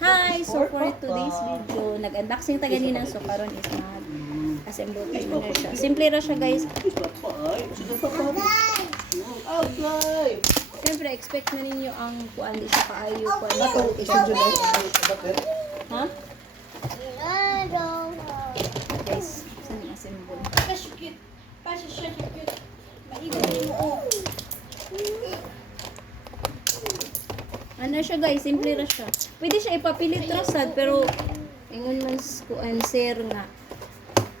Hi! So for today's video, nag-unboxing ta ganina so karon is mag assemble tayo na siya. Simple ra siya guys. Siyempre expect na ninyo ang kuan di siya kaayo kuan ito is July. Ha? Guys, saan yung assemble? Ano siya guys, simple ra siya. Pwede siya ipapilit ra sad pero ingon man kuan sir nga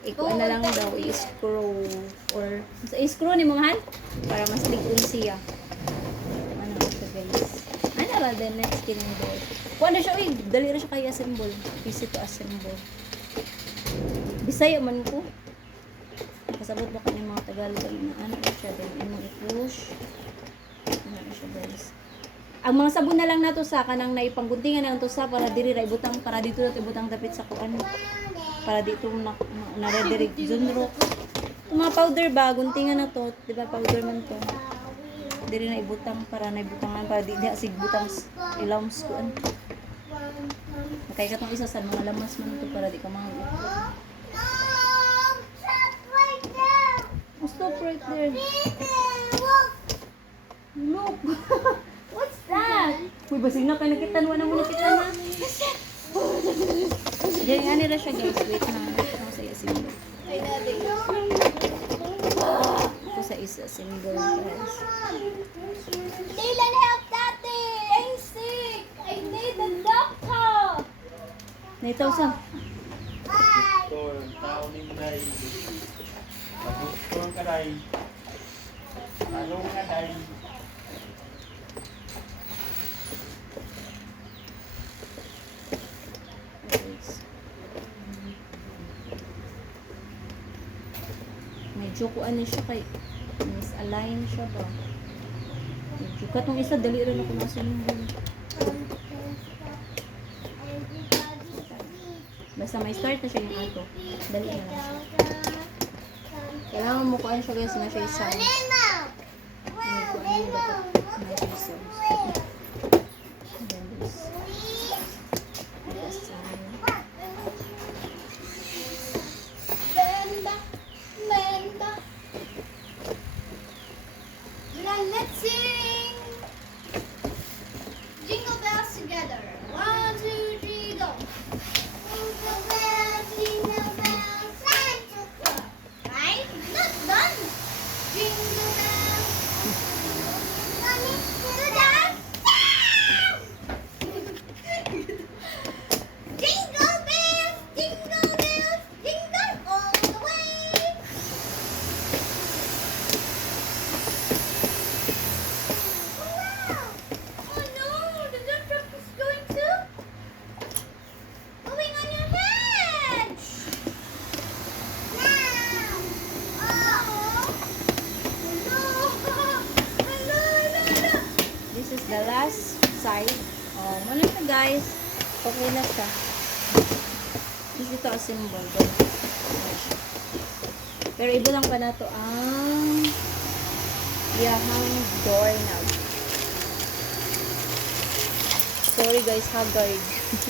ikuan na lang daw i-screw or i-screw ni mo man para mas ligon siya. Ano na siya guys. Ano ra then next kining door. Kuan na siya uy, dali ra siya kay assemble. Easy to assemble. Bisaya man ko. Kasabot ba kanya mga Tagalog na ano siya then imo i-push. Ano siya guys. Ang mga sabon na lang nato sa kanang naipangguntingan lang to sa para diri ra ibutang para dito nato ibutang dapit sa kuan. Para dito na na, na direct junro. Mga powder ba guntingan na to, di ba powder man to. Diri na ibutang para na ibutangan para di diha sig butang s- ilams kuan. Makay katong isa sa mga lamas man to para di ka Oh, stop right there. Look. Basig na kayo nakita. Wala mo nakita na. Diyan nga nila siya guys. Wait na. Ako sa isa single. Ako sa isa single guys. Dylan, help Daddy! I'm sick! I need a doctor! Naitaw sa. Doktor, tao ni Day. Doktor ka Day. Ano ka Day? Guys. Medyo kuan na siya kay misalign siya ba. Medyo katong isa dali rin ako nasa single. Basta may start na siya yung ato. Dali na lang siya. Kailangan mo kuan siya guys na siya isang. May kuan Last side. Oh, ano siya guys? Okay na siya. Ganun. Ano siya. Pero iba lang pa na to ang yahang doorknob. Sorry guys, haggard.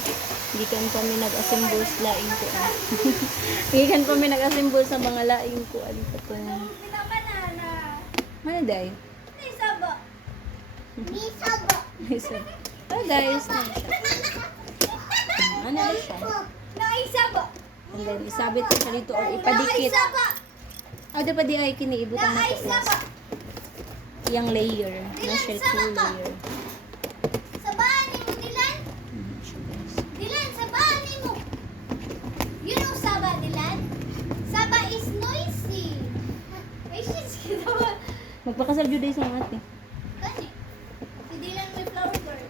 Hindi kan kami nag-assemble sa laing ko. ah. Hindi kan kami nag-assemble sa mga laing ko. Ano pa to? Ano day? Ni sabo. Ni sabo. So, oh guys, ano siya? Ano na siya? Nai sabo. And then, isabit ko siya dito or ipadikit. sabo. Ah, di pa di ay kiniibutan na Nai to. sabo. Yung layer. Na two layer. Sabahan ni mo Dilan. Dilan, sabahan ni mo. You know Saba, Dilan? Saba is noisy. Ay, shit, kita ba? Magpakasal jud day sa mga ate. Kani? Si Dilan may flower girl.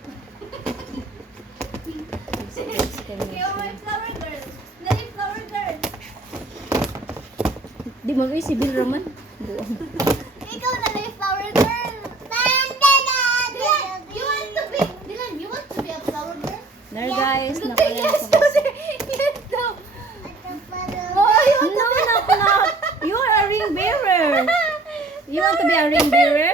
So, guys, kanya Kaya may siya. flower girl. Dali flower girl. Di mo uy, si Bill Roman. Buong. Ikaw na may flower girl. Dilan, you want to be, Dilan, you want to be a flower girl? There guys, Yes, napayan yes, ko. yes, daw. Oh, you want No, not, not. You are a ring bearer. You want to be a ring bearer?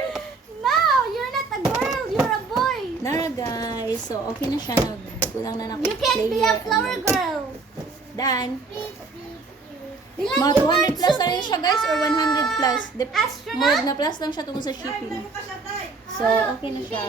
No, you're not a girl, you're a boy. Nara guys, so okay na siya. Nag Kulang na na You can be a flower girl. Dan. Like Mga you 200 want plus na rin siya guys or 100 plus. Dep- Astronaut? more na plus lang siya tungkol sa shipping. So, okay na siya.